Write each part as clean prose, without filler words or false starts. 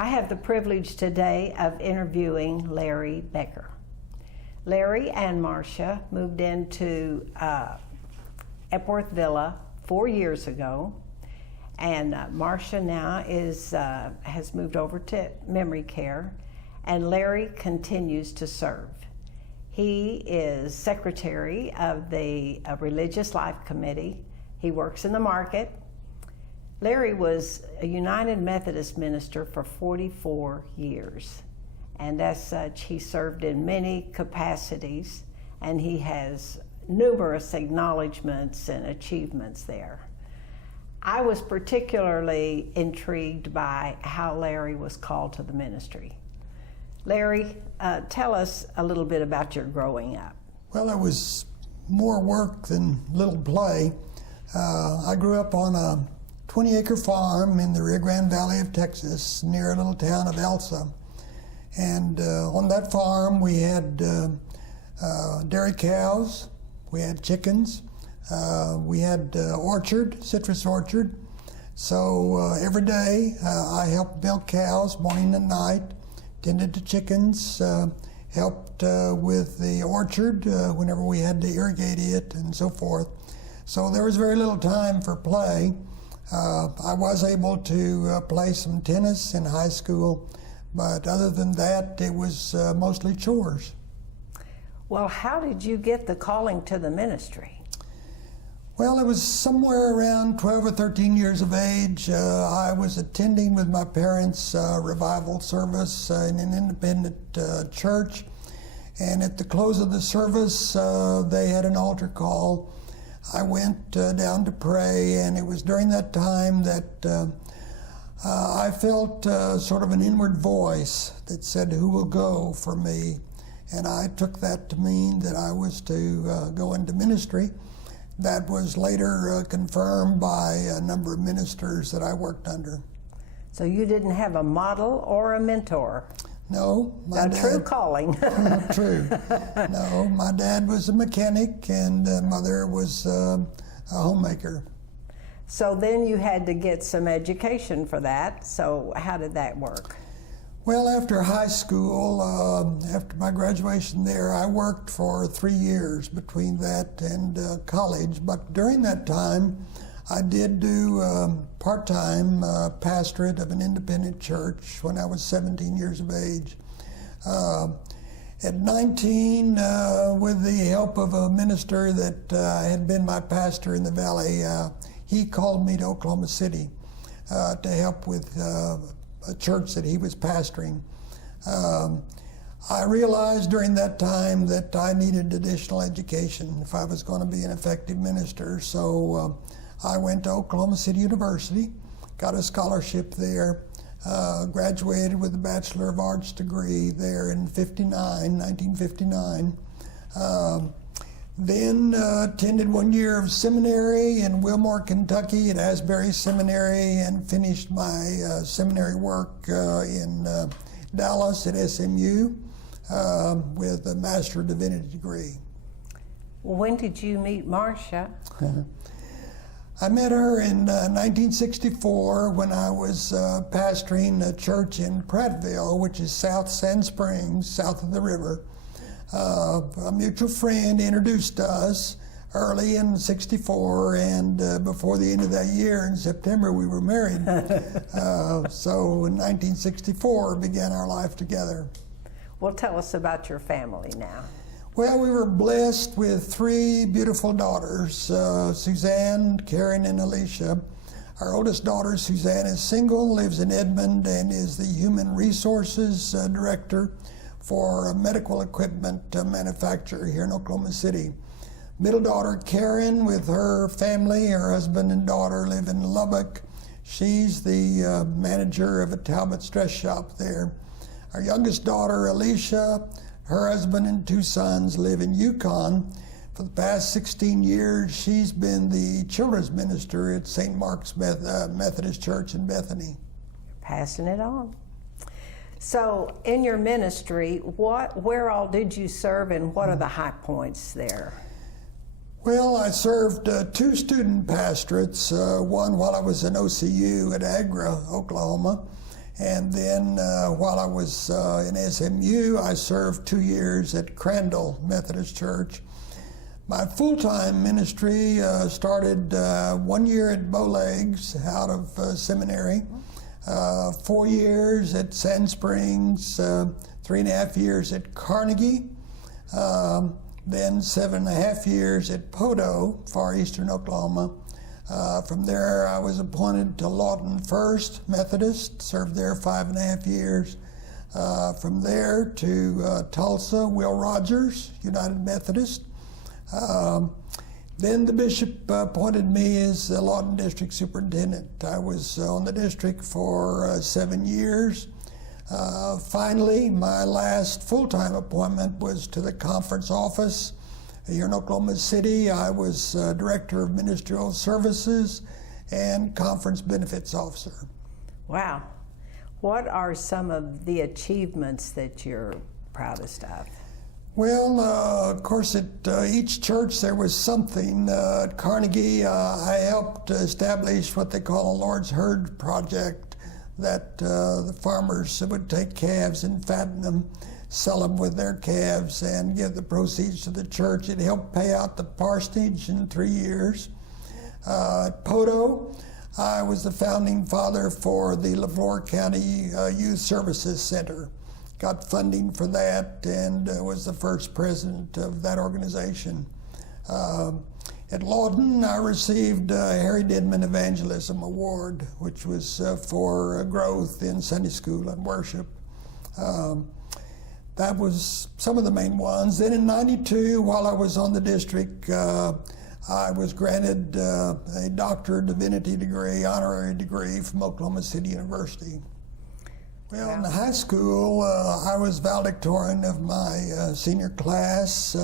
I have the privilege today of interviewing Larry Becker. Larry and Marcia moved into Epworth Villa 4 years ago, and Marcia now has moved over to memory care, and Larry continues to serve. He is secretary of the Religious Life Committee. He works in the market. Larry was a United Methodist minister for 44 years, and as such, he served in many capacities, and he has numerous acknowledgments and achievements there. I was particularly intrigued by how Larry was called to the ministry. Larry, tell us a little bit about your growing up. Well, it was more work than little play. I grew up on a 20-acre farm in the Rio Grande Valley of Texas, near a little town of Elsa. And on that farm, we had dairy cows, we had chickens, we had citrus orchard. So every day I helped milk cows morning and night, tended to chickens, helped with the orchard whenever we had to irrigate it and so forth. So there was very little time for play. I was able to play some tennis in high school, but other than that, it was mostly chores. Well, how did you get the calling to the ministry? Well, it was somewhere around 12 or 13 years of age. I was attending with my parents' revival service in an independent church, and at the close of the service, they had an altar call. I went down to pray, and it was during that time that I felt sort of an inward voice that said, "Who will go for me?" And I took that to mean that I was to go into ministry. That was later confirmed by a number of ministers that I worked under. So you didn't have a model or a mentor? No. A true calling. True. No, my dad was a mechanic and mother was a homemaker. So then you had to get some education for that. So how did that work? Well, after high school, after my graduation there, I worked for 3 years between that and college. But during that time, I did do part-time pastorate of an independent church when I was 17 years of age. At 19, with the help of a minister that had been my pastor in the valley, he called me to Oklahoma City to help with a church that he was pastoring. I realized during that time that I needed additional education if I was going to be an effective minister. So I went to Oklahoma City University, got a scholarship there, graduated with a Bachelor of Arts degree there in 1959. Then attended 1 year of seminary in Wilmore, Kentucky at Asbury Seminary, and finished my seminary work in Dallas at SMU with a Master of Divinity degree. When did you meet Marcia? I met her in 1964 when I was pastoring a church in Prattville, which is South Sand Springs, south of the river. A mutual friend introduced us early in '64, and before the end of that year, in September, we were married. So in 1964 began our life together. Well, tell us about your family now. Well, we were blessed with 3 beautiful daughters, Suzanne, Karen, and Alicia. Our oldest daughter, Suzanne, is single, lives in Edmond, and is the Human Resources Director for a medical equipment manufacturer here in Oklahoma City. Middle daughter, Karen, with her family, her husband and daughter, live in Lubbock. She's the manager of a Talbot's dress shop there. Our youngest daughter, Alicia, her husband and 2 sons live in Yukon. For the past 16 years, she's been the children's minister at St. Mark's Methodist Church in Bethany. Passing it on. So in your ministry, where all did you serve, and what are the high points there? Well, I served 2 student pastorates, one while I was in OCU at Agra, Oklahoma, And then while I was in SMU, I served 2 years at Crandall Methodist Church. My full-time ministry started 1 year at Bowlegs out of seminary, 4 years at Sand Springs, 3.5 years at Carnegie, then 7.5 years at Podo, Far Eastern Oklahoma. From there, I was appointed to Lawton First Methodist, served there 5.5 years. From there to Tulsa, Will Rogers, United Methodist. Then the bishop appointed me as the Lawton District Superintendent. I was on the district for 7 years. Finally, my last full-time appointment was to the conference office here in Oklahoma City. I was Director of Ministerial Services and Conference Benefits Officer. Wow. What are some of the achievements that you're proudest of? Well, of course, at each church there was something. At Carnegie, I helped establish what they call a Lord's Herd project, that the farmers would take calves and fatten them, sell them with their calves, and give the proceeds to the church. It helped pay out the parsonage in 3 years. At Podo, I was the founding father for the LeFlore County Youth Services Center. Got funding for that and was the first president of that organization. At Lawton, I received a Harry Didman Evangelism Award, which was for growth in Sunday school and worship. That was some of the main ones. Then in '92, while I was on the district, I was granted a Doctor of Divinity degree, honorary degree from Oklahoma City University. Well, in high school, I was valedictorian of my senior class.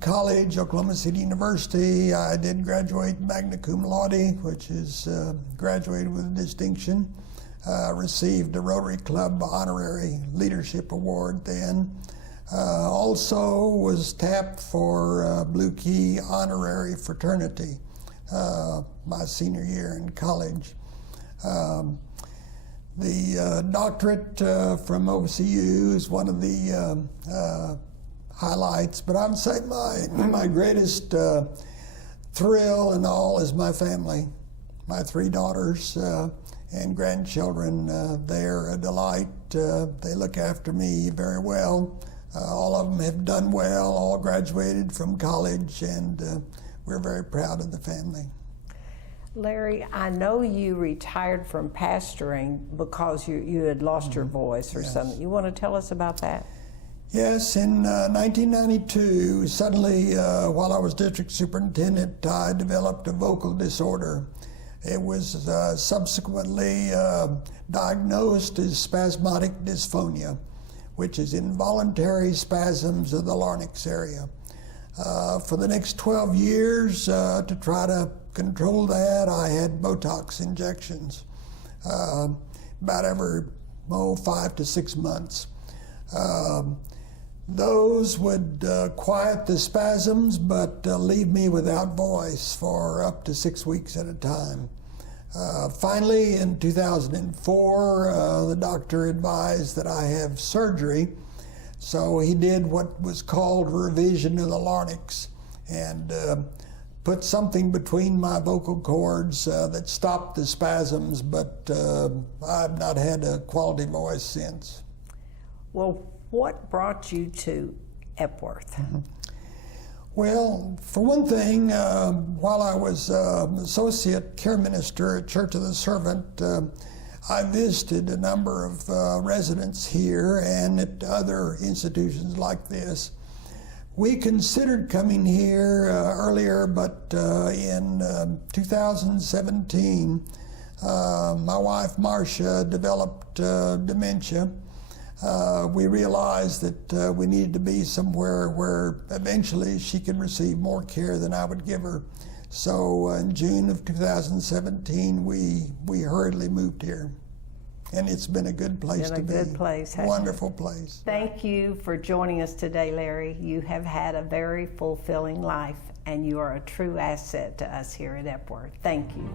College, Oklahoma City University, I did graduate magna cum laude, which is graduated with distinction. Received a Rotary Club honorary leadership award then. Also was tapped for Blue Key honorary fraternity my senior year in college. The doctorate from OCU is one of the highlights, but I would say my greatest thrill and all is my family. My 3 daughters and grandchildren, they're a delight. They look after me very well. All of them have done well, all graduated from college, and we're very proud of the family. Larry, I know you retired from pastoring because you had lost your voice or something. You want to tell us about that? Yes, in 1992, suddenly, while I was district superintendent, I developed a vocal disorder. It was subsequently diagnosed as spasmodic dysphonia, which is involuntary spasms of the larynx area. For the next 12 years, to try to control that, I had Botox injections about every 5 to 6 months. Those would quiet the spasms, but leave me without voice for up to 6 weeks at a time. Finally, in 2004, the doctor advised that I have surgery, so he did what was called revision of the larynx and put something between my vocal cords that stopped the spasms, but I've not had a quality voice since. Well, what brought you to Epworth? Well, for one thing, while I was associate care minister at Church of the Servant, I visited a number of residents here and at other institutions like this. We considered coming here earlier, but in 2017, my wife Marcia developed dementia. We realized that we needed to be somewhere where eventually she could receive more care than I would give her. So in June of 2017, we hurriedly moved here. And it's been a good place to be. Good place, hasn't it? Wonderful place. Thank you for joining us today, Larry. You have had a very fulfilling life, and you are a true asset to us here at Epworth. Thank you.